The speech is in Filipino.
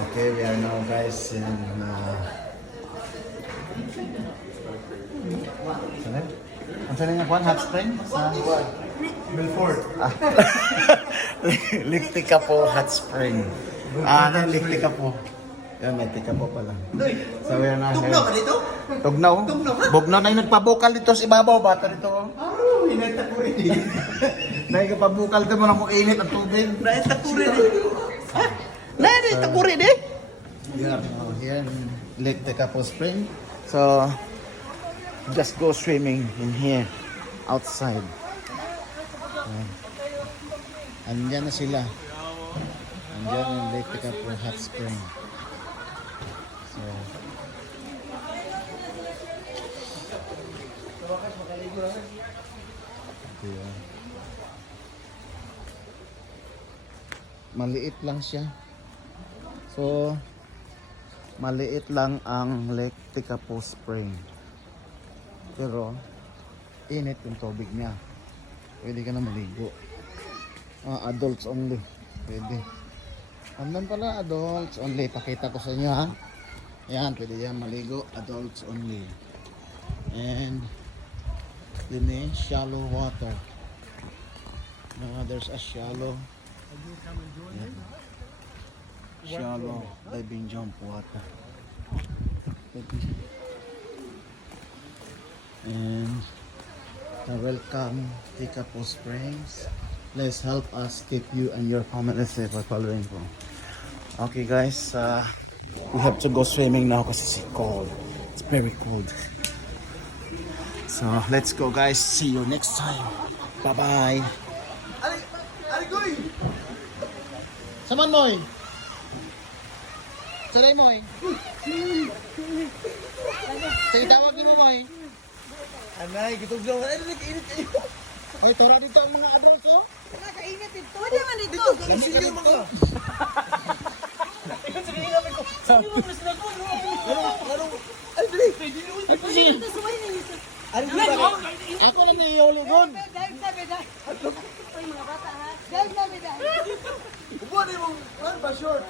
Okay, we are now guys in saan? Ang saan nga kuhan? Hot spring? Sa Milford. Liftika po Hot Spring. Ano Liftika po? Yan, may tika po pala. So we are now here. Tugnaw ka dito? Tugnaw? Bugnaw na yung nagpabukal dito sa ibabaw. Bata dito. Hinata ko rin. Nagpabukal dito mo na kung init ang tubig. Naita ko rin Naita ko rin We are now here in Lake Tekapo Spring. So, just go swimming in here, outside. Andyan na sila. Andyan yung Lake Tekapo Hot Spring. So, yeah. Maliit lang siya. So, maliit lang ang Lake Tekapo Spring. Pero, init yung tubig niya. Pwede ka na maligo. Adults only. Pwede. Andun pala, adults only. Pakita ko sa inyo ha. Yan, pwede yan maligo. Adults only. And, yun eh, shallow water. There's a shallow. Yan. Shallow diving jump water. And welcome Tekapo Springs. Please help us keep you and your family safe by following po. Okay guys, we have to go swimming now kasi it's cold. It's very cold. So let's go guys. See you next time. Bye bye. Aligoy! Saman mo eh. Sanay mo eh. Sige, tawagin mo mo eh. Anay, gitog lang. Ay, nag-init kayo. Oy, tara dito ang mga adults oh. Nakainit dito. Pwede man dito. Lasing yung mga. Anong? Ay, dali. Ay, sige. Ano ba? Ako na may yolo doon. Dahil sabi dahil. Ay mga bata ha. Dahil sabi dahil. Ubuan mo. Ano ba short?